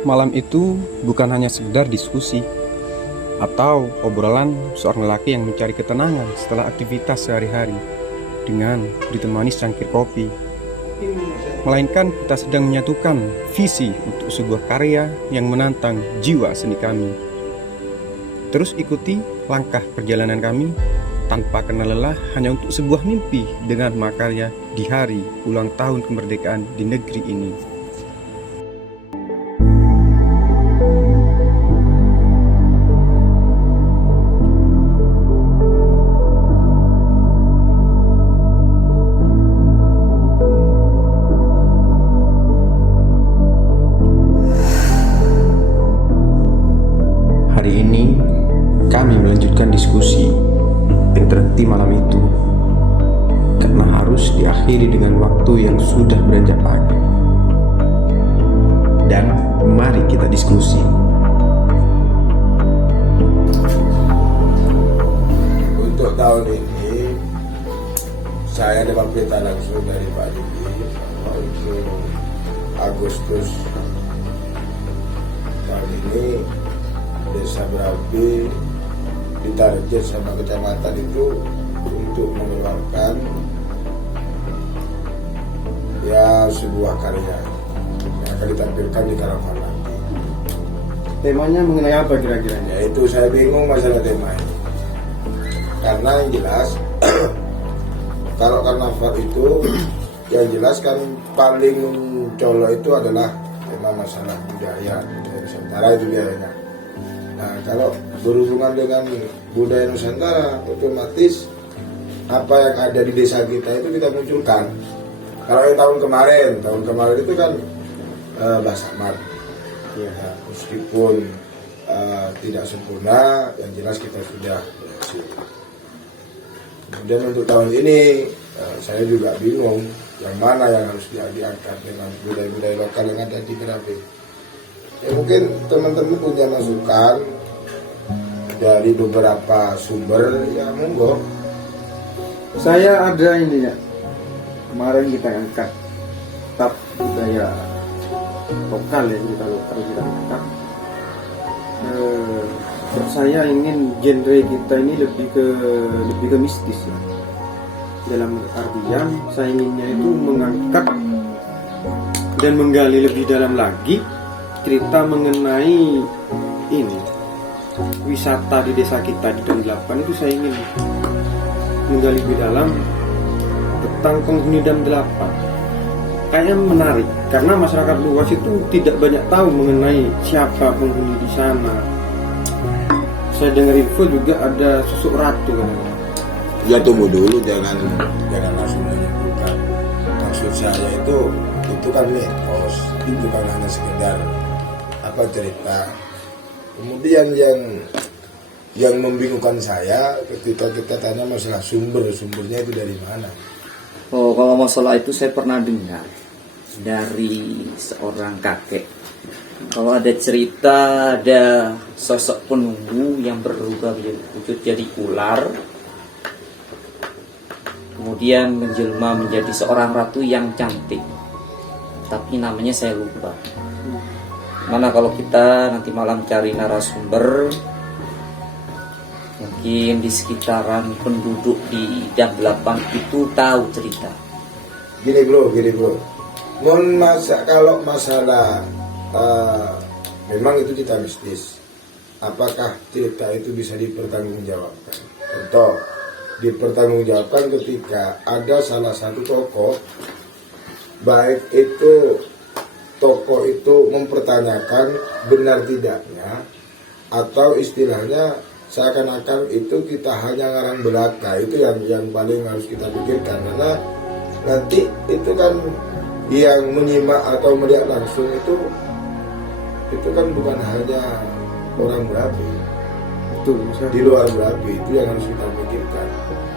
Malam itu bukan hanya sekedar diskusi atau obrolan seorang lelaki yang mencari ketenangan setelah aktivitas sehari-hari dengan ditemani secangkir kopi. Melainkan kita sedang menyatukan visi untuk sebuah karya yang menantang jiwa seni kami. Terus ikuti langkah perjalanan kami tanpa kenal lelah hanya untuk sebuah mimpi dengan makarya di hari ulang tahun kemerdekaan di negeri ini. Hari ini kami melanjutkan diskusi yang terhenti malam itu karena harus diakhiri dengan waktu yang sudah beranjak pagi. Dan mari kita diskusi. Untuk tahun ini saya dapat berita langsung dari Pak Didi untuk Agustus tahun ini Desa Berapi ditarget sama kecamatan itu untuk mengeluarkan ya sebuah karya yang akan ditampilkan di Karavan nanti. Temanya mengenai apa kira-kira? Ya itu saya bingung masalah tema ini. Karena yang jelas kalau karnaval itu yang jelas kan paling mencolok itu adalah tema masalah budaya Nusantara itu biasanya. Nah, kalau berhubungan dengan budaya Nusantara, otomatis apa yang ada di desa kita itu kita munculkan. Kalau yang tahun kemarin itu kan bahasa mat. Ya, meskipun tidak sempurna, yang jelas kita sudah berhasil. Kemudian untuk tahun ini saya juga bingung yang mana yang harus diangkat dengan budaya-budaya lokal yang ada di Berapi. Ya, mungkin teman-teman punya masukan dari beberapa sumber, ya monggo. Saya ada ini ya, kemarin kita angkat tab budaya lokal ya, kita lokal kita angkat. Saya ingin genre kita ini lebih ke mistis ya. Dalam artian saya inginnya itu mengangkat dan menggali lebih dalam lagi cerita mengenai ini wisata di desa kita di Dam 8 itu. Saya ingin menggali lebih dalam tentang penghuni Dam 8. Kayaknya menarik karena masyarakat luas itu tidak banyak tahu mengenai siapa penghuni di sana. Saya dengar info juga ada susuk ratu kan. Ya tunggu dulu, jangan langsung menyebutkan. Maksud saya itu kan mitos, itu kan hanya sekedar cerita. Kemudian yang membingungkan saya ketika kita tanya masalah sumbernya itu dari mana. Oh, kalau masalah itu saya pernah dengar dari seorang kakek. Kalau ada cerita ada sosok penunggu yang berubah wujud jadi ular, kemudian menjelma menjadi seorang ratu yang cantik, tapi namanya saya lupa. Mana kalau kita nanti malam cari narasumber, mungkin di sekitaran penduduk di Dam 8 itu tahu cerita. Gini bro, kalau masalah memang itu cerita mistis, apakah cerita itu bisa dipertanggungjawabkan? Contoh, dipertanggungjawabkan ketika ada salah satu tokoh, baik itu tokoh itu mempertanyakan benar tidaknya, atau istilahnya seakan-akan itu kita hanya ngarang belaka. Itu yang paling harus kita pikirkan, karena nanti itu kan yang menyimak atau melihat langsung itu kan bukan hanya orang Berapi, Itu di luar Berapi, itu yang harus kita pikirkan.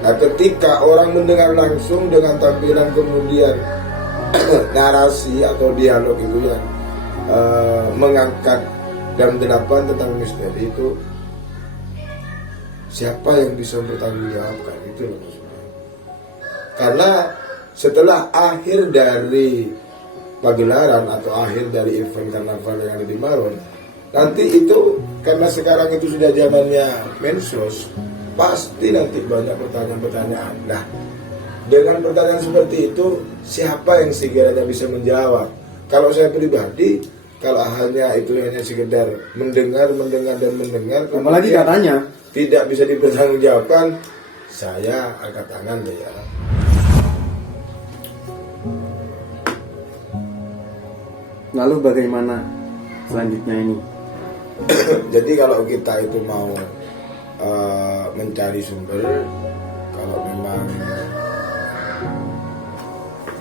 Nah, ketika orang mendengar langsung dengan tampilan kemudian narasi atau dialog itu yang mengangkat Dam 8 tentang misteri itu, siapa yang bisa bertanggungjawabkan itu loh maksudnya. Karena setelah akhir dari pagelaran atau akhir dari event karnaval yang ada di Maron, nanti itu karena sekarang itu sudah zamannya medsos, pasti nanti banyak pertanyaan-pertanyaan. Nah, dengan pertanyaan seperti itu, siapa yang sekiranya bisa menjawab? Kalau saya pribadi, kalau hanya sekedar mendengar dan mendengar, Apalagi kemudian katanya. tidak bisa dipertanggungjawabkan, saya angkat tangan deh ya. Lalu bagaimana selanjutnya ini? Jadi kalau kita itu mau mencari sumber, kalau memang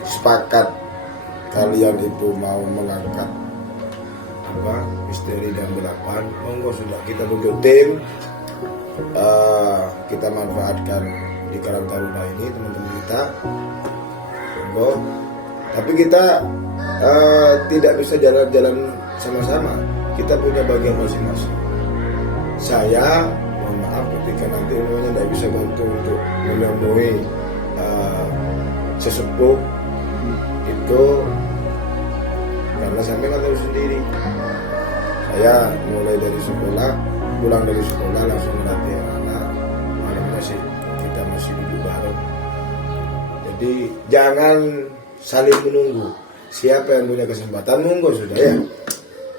sepakat kalian itu mau mengangkat misteri dan balapan, monggo sudah kita bentuk tim, kita manfaatkan di Karang Taruna ini teman-teman kita, monggo. Tapi kita tidak bisa jalan-jalan sama-sama, kita punya bagian masing-masing. Saya mohon maaf ketika nanti umumnya tidak bisa bantu untuk menemui sesepuh itu, karena saya memang tahu sendiri. Saya mulai dari sekolah, pulang dari sekolah langsung melatih anak, malamnya sih kita masih duduk bareng. Jadi jangan saling menunggu. Siapa yang punya kesempatan, monggo sudah ya.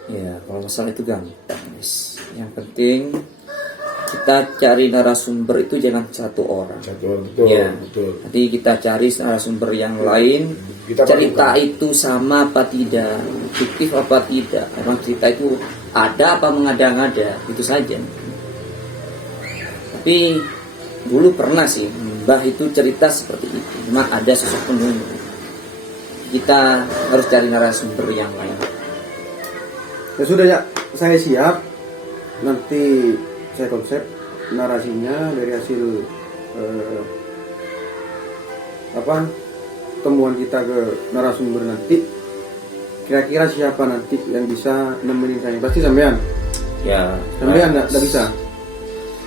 Ya, kalau masalah itu gampang, guys. Yang penting kita cari narasumber itu jangan satu orang. Satu orang, betul, Ya. betul. Nanti kita cari narasumber yang lain. Kita Cerita padukan. itu sama apa tidak, fiktif apa tidak. Memang cerita itu ada apa mengada-ngada, itu saja. Tapi dulu pernah sih Mbah itu cerita seperti itu. Memang ada sosok penunggu. Kita harus cari narasumber yang lain. Ya sudah ya, saya siap. Nanti saya konsep narasinya dari hasil temuan kita ke narasumber nanti. Kira-kira siapa nanti yang bisa nemenin saya? Pasti sampean. Ya, Sampean enggak bisa.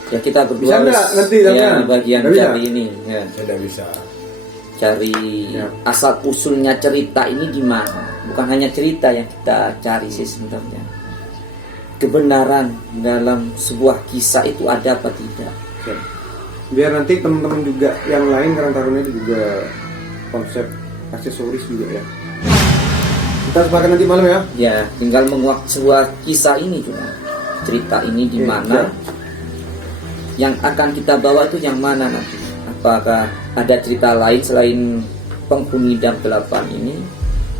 ya kita berdua Bisa nggak harus- nanti, ya, Damian? bagian Nggak bisa? cari ini ya. Saya tidak bisa. Cari Ya. asal usulnya cerita ini di mana. Bukan hanya cerita yang kita cari sih sebenarnya. Kebenaran dalam sebuah kisah itu ada apa tidak. Siap. Biar nanti teman-teman juga yang lain Karang Taruna itu juga konsep aksesoris juga ya. Kita sepakat nanti malam ya. Ya, tinggal menguak sebuah kisah ini cuma. Cerita ini di Oke, mana. siap. Yang akan kita bawa itu yang mana nanti? Apakah ada cerita lain selain penghuni Dam 8 ini?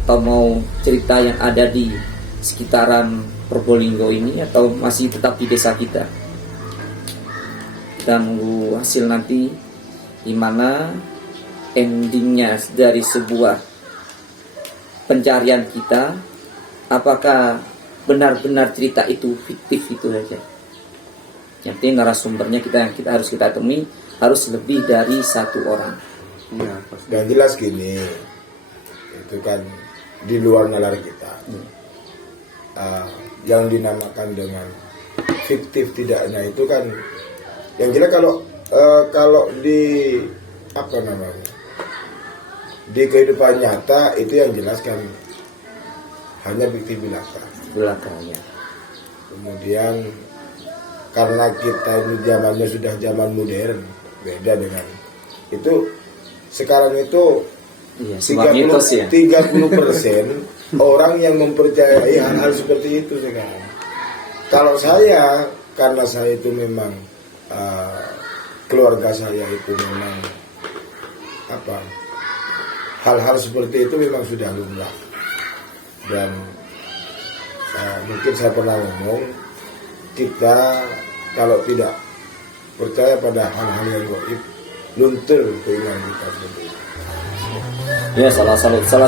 Atau mau cerita yang ada di sekitaran Probolinggo ini? Atau masih tetap di desa kita? Kita menunggu hasil nanti di mana endingnya dari sebuah pencarian kita. Apakah benar-benar cerita itu fiktif itu saja? Yang penting narasumbernya yang kita harus temui harus lebih dari satu orang. Iya, pasti. Dan jelas gini, itu kan di luar nalar kita. Yang dinamakan dengan fiktif tidaknya itu kan, yang jelas kalau di di kehidupan nyata itu yang jelas kan hanya fiktif belaka. Belakangnya. Kemudian karena kita ini zamannya sudah zaman modern, beda dengan itu. Sekarang itu Iya, sebuah mitos ya. 30% orang yang mempercayai hal-hal seperti itu sekarang. Kalau saya, karena saya itu memang keluarga saya itu memang hal-hal seperti itu memang sudah lumrah. Dan mungkin saya pernah ngomong, kita kalau tidak percaya pada hal-hal yang gaib, luntur keimanan kita seperti itu. Ya, salah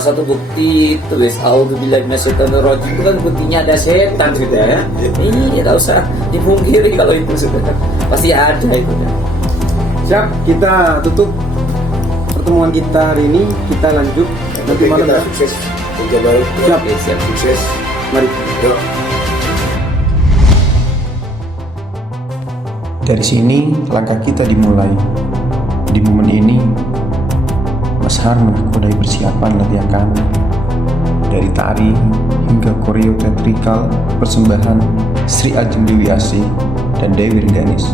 satu bukti itu guys, auzubillahi minasyaitonirrajim itu kan buktinya ada setan sudah ya. Iya, tidak usah dipungkiri kalau itu sudah pasti ada itu. Siap, kita tutup pertemuan kita hari ini. Kita lanjut nanti Oke, malam kita ya. sukses kerja baru. Siap. Oke, siap. Sukses. Mari. Yuk. Dari sini langkah kita dimulai. Di momen ini, Mas Har menakudai persiapan latihan kami. Dari tari hingga koreo teatrikal persembahan Sri Ajeng Dewi Asih dan Dewi Rengganis.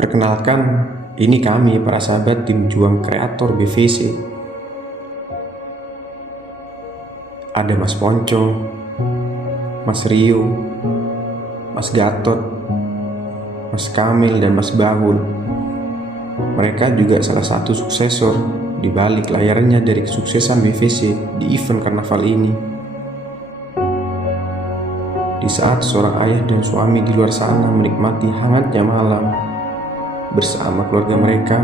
Perkenalkan, ini kami para sahabat tim juang kreator BVC. Ada Mas Ponco, Mas Rio, Mas Gatot, Mas Kamil, dan Mas Bahul. Mereka juga salah satu suksesor di balik layarnya dari kesuksesan BVC di event karnaval ini. Di saat seorang ayah dan suami di luar sana menikmati hangatnya malam bersama keluarga mereka,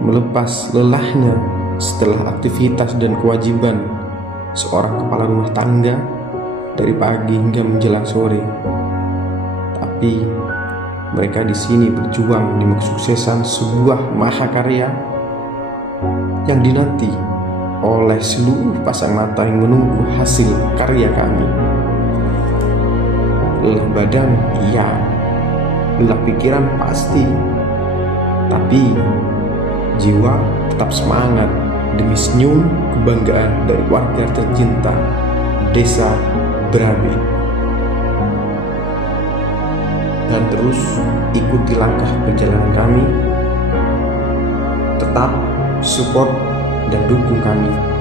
melepas lelahnya setelah aktivitas dan kewajiban seorang kepala rumah tangga dari pagi hingga menjelang sore. Tapi mereka di sini berjuang demi kesuksesan sebuah mahakarya yang dinanti oleh seluruh pasang mata yang menunggu hasil karya kami. Lelah badan, iya. Lelah pikiran pasti, tapi jiwa tetap semangat demi senyum kebanggaan dari warga tercinta Desa Brabe. Dan terus ikuti langkah perjalanan kami, tetap support dan dukung kami.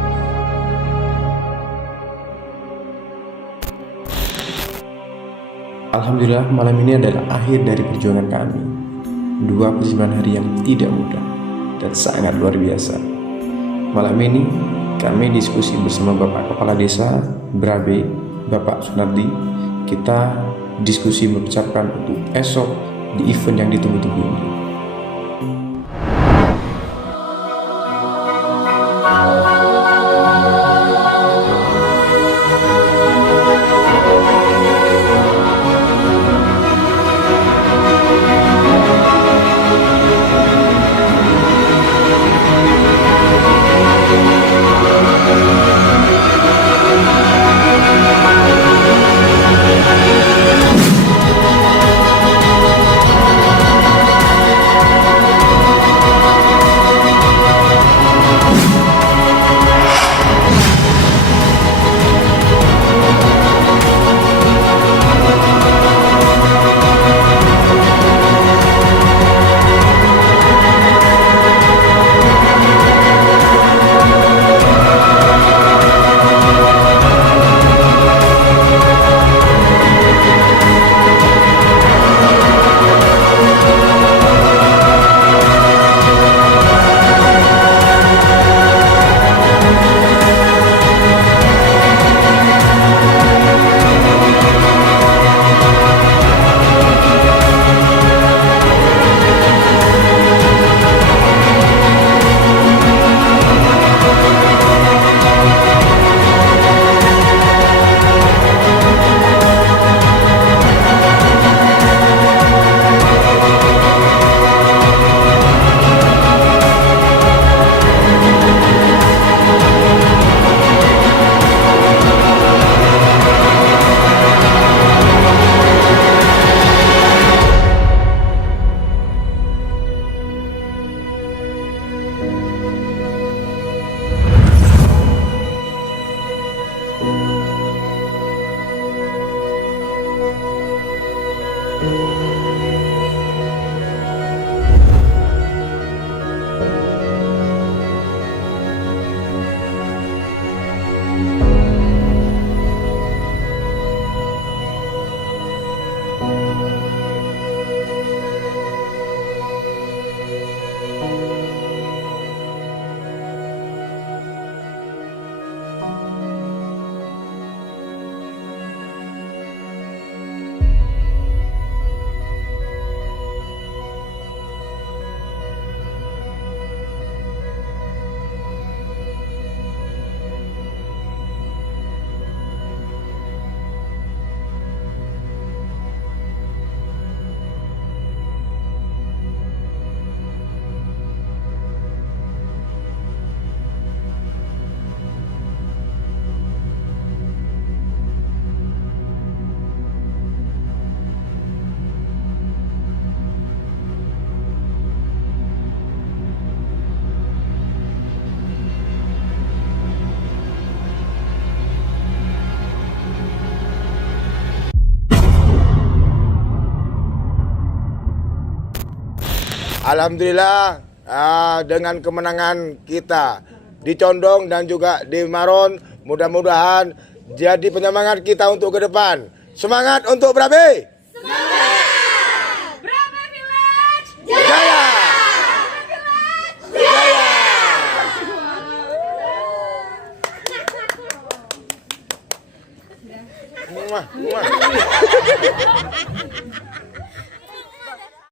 Alhamdulillah, malam ini adalah akhir dari perjuangan kami. 29 hari yang tidak mudah dan sangat luar biasa. Malam ini kami diskusi bersama Bapak Kepala Desa Brabe, Bapak Sunardi. Kita diskusi mempersiapkan untuk esok di event yang ditunggu-tunggu ini. Alhamdulillah dengan kemenangan kita di Condong dan juga di Maron, mudah-mudahan jadi penyemangat kita untuk ke depan. Semangat untuk Brabe! Semangat! Brabe Village! Jaya! Jaya! Muah, muah.